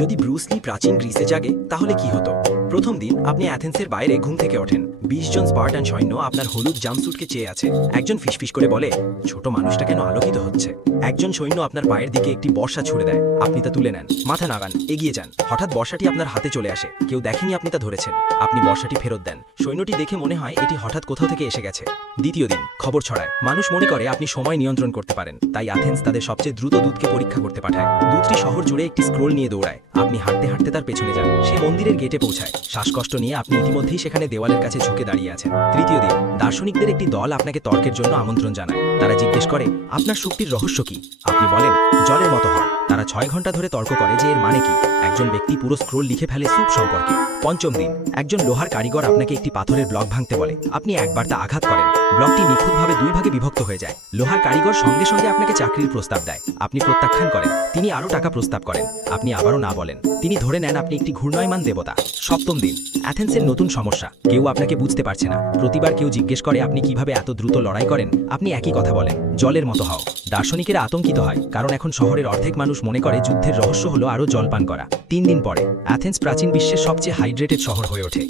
যদি ব্রুস লি প্রাচীন গ্রিসে জাগে তাহলে কি হতো? প্রথম দিন আপনি অ্যাথেন্সের বাইরে ঘুম থেকে ওঠেন। 20 জন স্পার্টান সৈন্য আপনার হলুদ জাম্পস্যুটকে চেয়ে আছে। একজন ফিসফিস করে বলে, ছোট মানুষটা কেন আলোকিত হচ্ছে? একজন সৈন্য আপনার পায়ের দিকে একটি বর্ষা ছুড়ে দেয়। আপনি তা তুলে নেন, মাথা নাগান, এগিয়ে যান। হঠাৎ বর্ষাটি আপনার হাতে চলে আসে। কেউ দেখেনি আপনি তা ধরেছেন। আপনি বর্ষাটি ফেরত দেন। সৈন্যটি দেখে মনে হয় এটি হঠাৎ কোথাও থেকে এসে গেছে। দ্বিতীয় দিন খবর ছড়ায়। মানুষ মনে করে আপনি সময় নিয়ন্ত্রণ করতে পারেন। তাই অ্যাথেন্স তাদের সবচেয়ে দ্রুত দূতকে পরীক্ষা করতে পাঠায়। দূতটি শহর জুড়ে একটি স্ক্রোল নিয়ে দৌড়ায়। আপনি হাঁটতে হাঁটতে তার পেছনে যান। সে মন্দিরের গেটে পৌঁছায়। শ্বাসকষ্ট নিয়ে আপনি ইতিমধ্যেই সেখানে দেওয়ালের কাছে ঝুঁকে দাঁড়িয়ে আছেন। তৃতীয় দিন দার্শনিকদের একটি দল আপনাকে তর্কের জন্য আমন্ত্রণ জানায়। তারা জিজ্ঞেস করে, আপনার শক্তির রহস্য কি? আপনি বলেন, জলের মতো হও। তারা 6 ঘন্টা ধরে তর্ক করে যে এর মানে কি। একজন ব্যক্তি পুরো স্ক্রোল লিখে ফেলে স্যুপ সম্পর্কে। পঞ্চম দিন একজন লোহার কারিগর আপনাকে একটি পাথরের ব্লক ভাঙতে বলে। আপনি একবার তা আঘাত করেন। ব্লকটি নিখুঁতভাবে 2 ভাগে বিভক্ত হয়ে যায়। লোহার কারিগর সঙ্গে সঙ্গে আপনাকে চাকরির প্রস্তাব দেয়। আপনি প্রত্যাখ্যান করেন। তিনি আরও টাকা প্রস্তাব করেন। আপনি আবারও না বলেন। তিনি ধরে নেন আপনি একটি ঘূর্ণায়মান দেবতা। সপ্তম দিন অ্যাথেন্সের নতুন সমস্যা। কেউ আপনাকে বুঝতে পারছে না। প্রতিবার কেউ জিজ্ঞেস করে আপনি কিভাবে এত দ্রুত লড়াই করেন। আপনি একই কথা বলেন, জলের মতো হও। দার্শনিকেরা আতঙ্কিত হয়, কারণ এখন শহরের অর্ধেক মানুষ মনে করে যুদ্ধের রহস্য হলো আরও জল পান করা। 3 দিন পরে অ্যাথেন্স প্রাচীন বিশ্বের সবচেয়ে হাইড্রেটেড শহর হয়ে ওঠে।